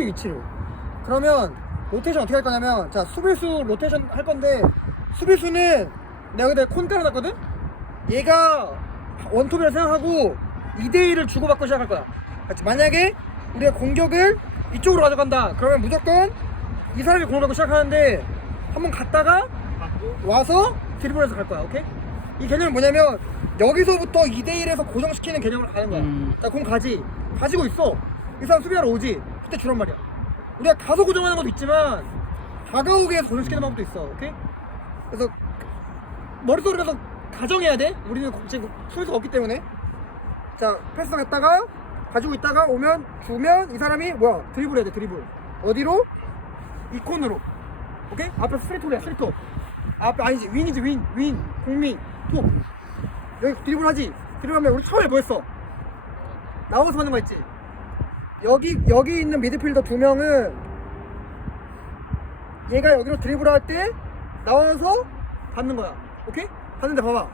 수비 위치를. 그러면 로테이션 어떻게 할 거냐면 자 수비수 로테이션 할 건데 수비수는 내가 여기다 콘 깔아놨거든. 얘가 원톱이라 생각하고 2대1을 주고받고 시작할 거야. 만약에 우리가 공격을 이쪽으로 가져간다. 그러면 무조건 이 사람이 공을 갖고 시작하는데 한번 갔다가 와서 드리블해서 갈 거야. 오케이? 이 개념이 뭐냐면 여기서부터 2대1에서 고정시키는 개념으로 가는 거야. 음. 자, 공 가지. 가지고 있어. 이 사람 수비하러 오지. 그때 주란 말이야. 우리가 가서 고정하는 것도 있지만 다가오게 해서 고정시키는 방법도 있어. 오케이? 그래서 머릿속으로 가정해야 돼. 우리는 지금 수비수가 없기 때문에. 자, 패스 갔다가 가지고 있다가 오면 주면 이 사람이 뭐야? 드리블 해야 돼. 드리블. 어디로? 이 콘으로. 오케이? 앞에 스트레이트야. 스트레이트. 앞에 아니지. 윈이지. 윈. 윈. 국민. 톡. 여기 드리블 하지. 드리블 하면 우리 처음에 뭐 했어? 나와서 하는 거 있지. 여기 여기 있는 미드필더 두 명은 얘가 여기로 드리블 할 때 나와서 받는 거야. 오케이? 받는데 봐봐.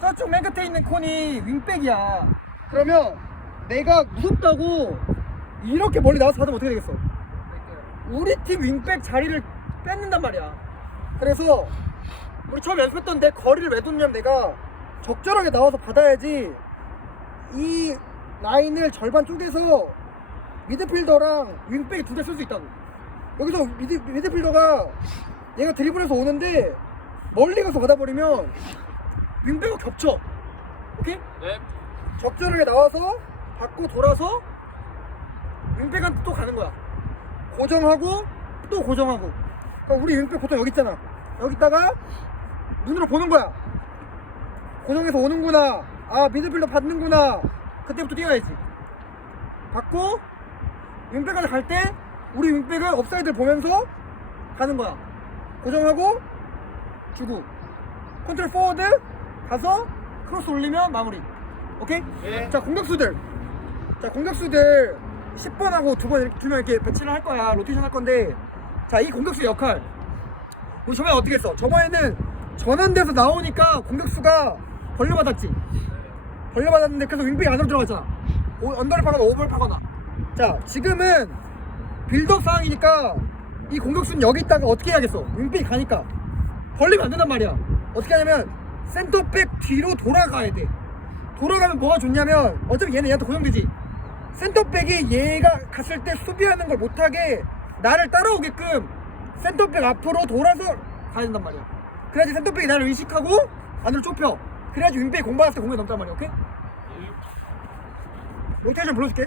저쪽 맨 끝에 있는 콘이 윙백이야. 그러면 내가 무섭다고 이렇게 멀리 나와서 받으면 어떻게 되겠어? 우리 팀 윙백 자리를 뺏는단 말이야. 그래서 우리 처음 연습했던 데 거리를 왜 뒀냐면 내가 적절하게 나와서 받아야지 이 라인을 절반 쪼개서 미드필더랑 윙백이 두개쓸수 있다고. 여기서 미드, 미드필더가 얘가 드리블해서 오는데 멀리 가서 받아버리면 윙백과 겹쳐. 오케이? 네. 적절하게 나와서 받고 돌아서 윙백한테 또 가는 거야. 고정하고 또 고정하고. 그러니까 우리 윙백 보통 여기 있잖아. 여기다가 눈으로 보는 거야. 고정해서 오는구나. 아 미드필더 받는구나. 그때부터 뛰어야지. 받고 윙백을 갈때 우리 윙백을 업사이드를 보면서 가는 거야. 고정하고 주고 컨트롤 포워드 가서 크로스 올리면 마무리. 오케이? 네. 자 공격수들. 자 공격수들 10번하고 두번 두명 이렇게 배치를 할 거야. 로테이션 할 건데 자 이 공격수 역할 우리 저번에 어떻게 했어? 저번에는 전환돼서 나오니까 공격수가 벌려받았지. 벌려받았는데 그래서 윙백이 안으로 들어갔잖아. 오- 언더를 파거나 오버를 파거나. 자 지금은 빌드업 상황이니까 이 공격수는 여기 있다가 어떻게 해야겠어? 윙백이 가니까 벌리면 안 된단 말이야. 어떻게 하냐면 센터백 뒤로 돌아가야 돼. 돌아가면 뭐가 좋냐면 어차피 얘는 얘한테 고정되지. 센터백이 얘가 갔을 때 수비하는 걸 못하게 나를 따라오게끔 센터백 앞으로 돌아서 가야 된단 말이야. 그래야지 센터백이 나를 의식하고 안으로 좁혀. 그래야지 윙백이 공부할 때 공격이 넘단 말이야. 오케이? 로테이션 불러줄게.